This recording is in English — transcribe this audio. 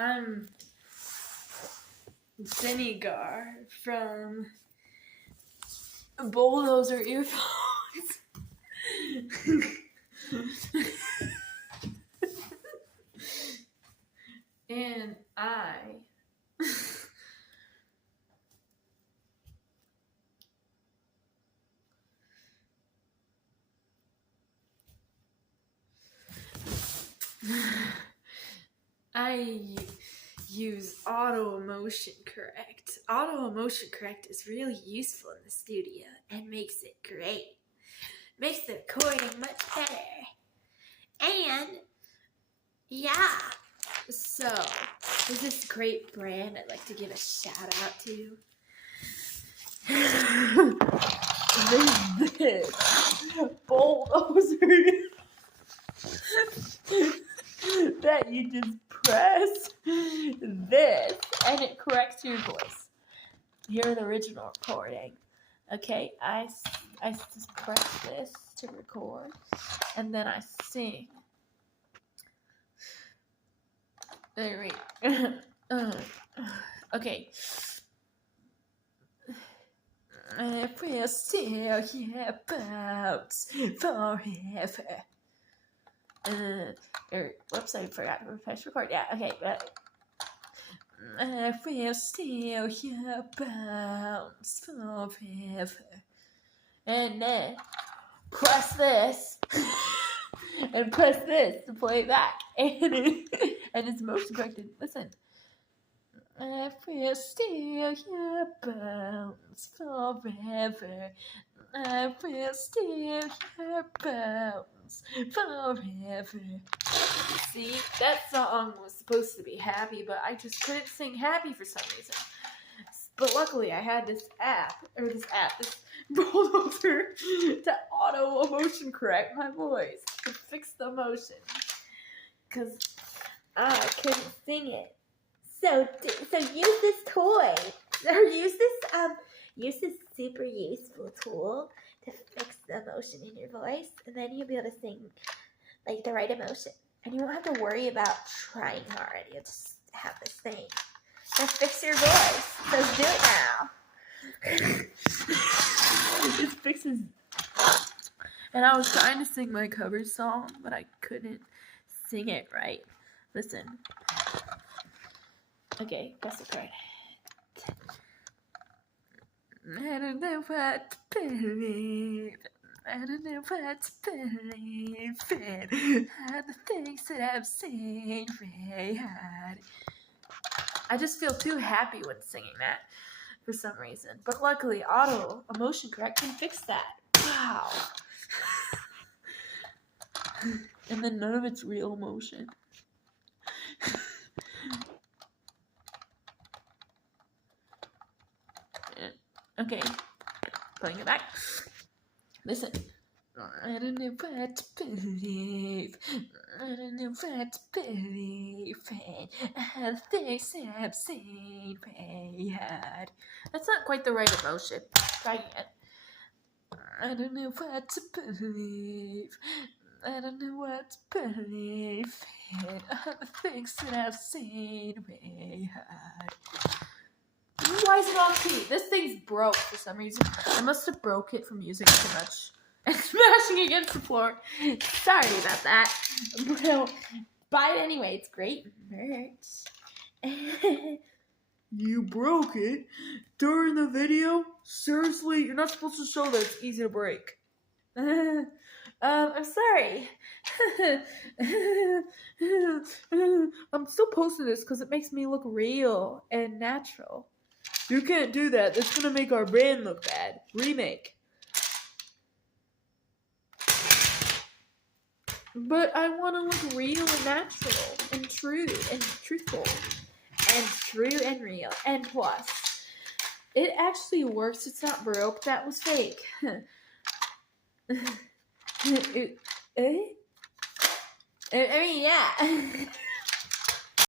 I'm Denigar from Bulldozer Earphones. And I use auto emotion correct. Auto emotion correct is really useful in the studio and makes it great. Makes the recording much better. And yeah, so there's this great brand I'd like to give a shout out to. This Bulldozer that you just press this and it corrects your voice. Hear the original recording. Okay, I just press this to record and then I sing. There we go. Okay. If we're still here about forever. Whoops, I forgot to press record. Yeah, okay, but if we're still here about forever. And then press this and press this to play back. And it's motion corrected. Listen. If we're still here bounce forever. If we're still here bounce forever. See, that song was supposed to be happy, but I just couldn't sing happy for some reason. But luckily I had this Bulldozer to auto emotion correct my voice, to fix the emotion. Because I couldn't sing it. So use this toy, or use this super useful tool to fix the emotion in your voice, and then you'll be able to sing like the right emotion, and you won't have to worry about trying hard. You'll just have this thing to fix your voice. So do it now. It fixes. And I was trying to sing my cover song, but I couldn't sing it right. Listen. Okay, press record. I don't know what to believe. I don't know what to believe in. The things that I've seen very hard. I just feel too happy when singing that for some reason. But luckily, auto emotion correct can fix that. Wow. And then none of it's real emotion. Okay, playing it back. Listen. I don't know what to believe. I don't know what to believe in. The things I've seen very hard. That's not quite the right emotion. Try again. I don't know what to believe. I don't know what to believe in. The things that I've seen very hard. Why is it off key? This thing's broke for some reason. I must have broke it from using it too much and smashing against the floor. Sorry about that. Well, buy it anyway. It's great merch. You broke it during the video? Seriously? You're not supposed to show that it's easy to break. I'm sorry. I'm still posting this because it makes me look real and natural. You can't do that. That's gonna make our brand look bad. Remake. But I want to look real and natural and true and truthful and true and real. And plus, it actually works. It's not broke. That was fake. I mean, yeah.